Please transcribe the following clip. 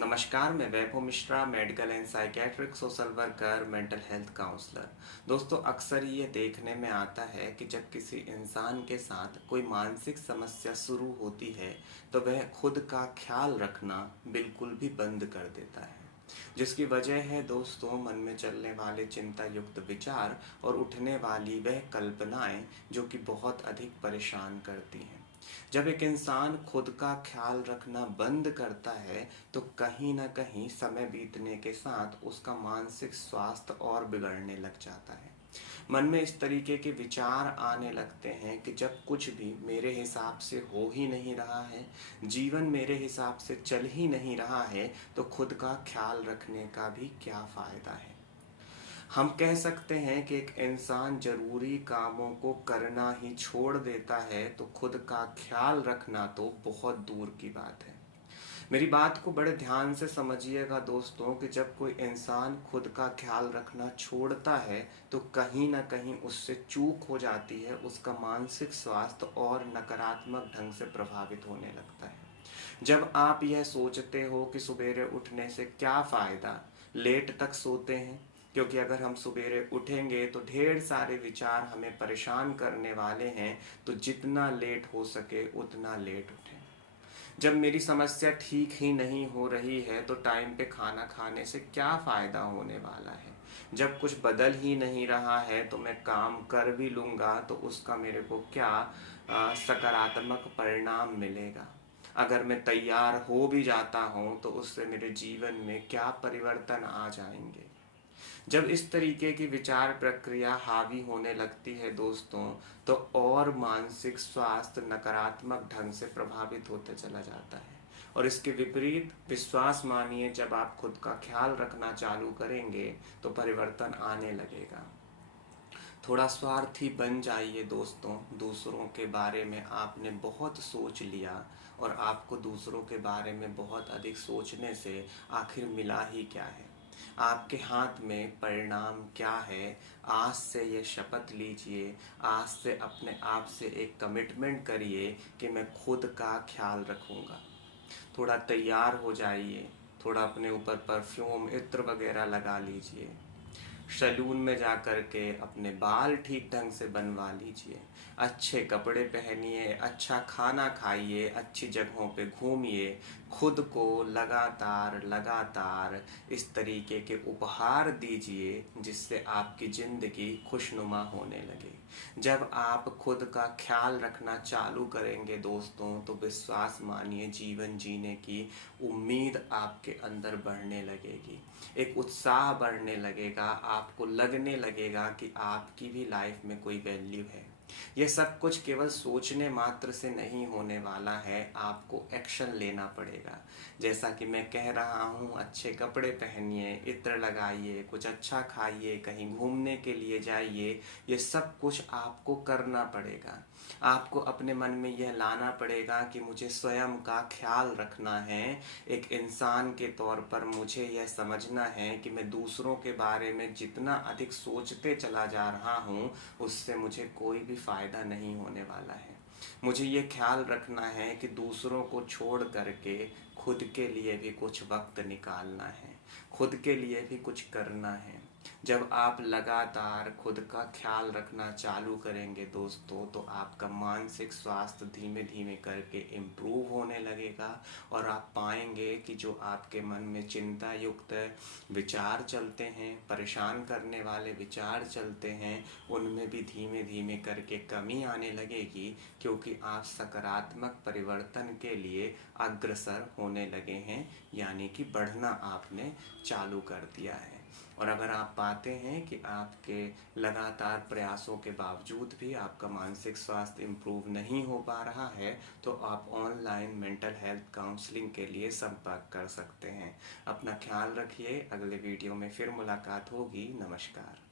नमस्कार, मैं Vaibhav Mishra, medical and psychiatric social worker, mental health counsellor. दोस्तों, अक्सर ये देखने में आता है कि जब किसी इंसान के साथ कोई मानसिक समस्या शुरू होती है, तो वह खुद का ख्याल रखना बिल्कुल भी बंद कर देता है। जिसकी वजह है दोस्तों, मन में चलने वाले चिंता युक्त विचार और उठने वाली वह कल्पनाएं जो कि बहुत अधिक परेशान करती हैं। जब एक इंसान खुद का ख्याल रखना बंद करता है, तो कहीं न कहीं समय बीतने के साथ उसका मानसिक स्वास्थ्य और बिगड़ने लग जाता है। मन में इस तरीके के विचार आने लगते हैं कि जब कुछ भी मेरे हिसाब से हो ही नहीं रहा है, जीवन मेरे हिसाब से चल ही नहीं रहा है, तो खुद का ख्याल रखने का भी क्या फ़ायदा है। हम कह सकते हैं कि एक इंसान ज़रूरी कामों को करना ही छोड़ देता है, तो खुद का ख्याल रखना तो बहुत दूर की बात है। मेरी बात को बड़े ध्यान से समझिएगा दोस्तों, कि जब कोई इंसान खुद का ख्याल रखना छोड़ता है, तो कहीं न कहीं उससे चूक हो जाती है, उसका मानसिक स्वास्थ्य और नकारात्मक ढंग से प्रभावित होने लगता है। जब आप यह सोचते हो कि सुबेरे उठने से क्या फ़ायदा, लेट तक सोते हैं, क्योंकि अगर हम सुबेरे उठेंगे तो ढेर सारे विचार हमें परेशान करने वाले हैं, तो जितना लेट हो सके उतना लेट उठें। जब मेरी समस्या ठीक ही नहीं हो रही है, तो टाइम पे खाना खाने से क्या फ़ायदा होने वाला है। जब कुछ बदल ही नहीं रहा है, तो मैं काम कर भी लूँगा तो उसका मेरे को क्या सकारात्मक परिणाम मिलेगा। अगर मैं तैयार हो भी जाता हूँ, तो उससे मेरे जीवन में क्या परिवर्तन आ जाएंगे। जब इस तरीके की विचार प्रक्रिया हावी होने लगती है दोस्तों, तो और मानसिक स्वास्थ्य नकारात्मक ढंग से प्रभावित होते चला जाता है। और इसके विपरीत विश्वास मानिए, जब आप खुद का ख्याल रखना चालू करेंगे, तो परिवर्तन आने लगेगा। थोड़ा स्वार्थी बन जाइए दोस्तों। दूसरों के बारे में आपने बहुत सोच लिया, और आपको दूसरों के बारे में बहुत अधिक सोचने से आखिर मिला ही क्या है। आपके हाथ में परिणाम क्या है। आज से ये शपथ लीजिए, आज से अपने आप से एक कमिटमेंट करिए कि मैं खुद का ख्याल रखूँगा। थोड़ा तैयार हो जाइए, थोड़ा अपने ऊपर परफ्यूम इत्र वगैरह लगा लीजिए, सैलून में जा कर के अपने बाल ठीक ढंग से बनवा लीजिए, अच्छे कपड़े पहनिए, अच्छा खाना खाइए, अच्छी जगहों पे घूमिए, खुद को लगातार लगातार इस तरीके के उपहार दीजिए जिससे आपकी ज़िंदगी खुशनुमा होने लगे। जब आप खुद का ख्याल रखना चालू करेंगे दोस्तों, तो विश्वास मानिए, जीवन जीने की उम्मीद आपके अंदर बढ़ने लगेगी, एक उत्साह बढ़ने लगेगा, आपको लगने लगेगा कि आपकी भी लाइफ में कोई वैल्यू है। ये सब कुछ केवल सोचने मात्र से नहीं होने वाला है, आपको एक्शन लेना पड़ेगा। जैसा कि मैं कह रहा हूँ, अच्छे कपड़े पहनिए, इत्र लगाइए, कुछ अच्छा खाइए, कहीं घूमने के लिए जाइए। ये सब कुछ आपको करना पड़ेगा। आपको अपने मन में यह लाना पड़ेगा कि मुझे स्वयं का ख्याल रखना है। एक इंसान के तौर पर मुझे यह समझना है कि मैं दूसरों के बारे में जितना अधिक सोचते चला जा रहा हूँ, उससे मुझे कोई भी फ़ायदा नहीं होने वाला है। मुझे ये ख्याल रखना है कि दूसरों को छोड़ करके खुद के लिए भी कुछ वक्त निकालना है, खुद के लिए भी कुछ करना है। जब आप लगातार खुद का ख्याल रखना चालू करेंगे दोस्तों, तो आपका मानसिक स्वास्थ्य धीमे धीमे करके इम्प्रूव होने लगेगा, और आप पाएंगे कि जो आपके मन में चिंता युक्त विचार चलते हैं, परेशान करने वाले विचार चलते हैं, उनमें भी धीमे धीमे करके कमी आने लगेगी, क्योंकि आप सकारात्मक परिवर्तन के लिए अग्रसर होने लगे हैं, यानी कि बढ़ना आपने चालू कर दिया है। और अगर आप पाते हैं कि आपके लगातार प्रयासों के बावजूद भी आपका मानसिक स्वास्थ्य इम्प्रूव नहीं हो पा रहा है, तो आप ऑनलाइन मेंटल हेल्थ काउंसलिंग के लिए संपर्क कर सकते हैं। अपना ख्याल रखिए। अगले वीडियो में फिर मुलाकात होगी। नमस्कार।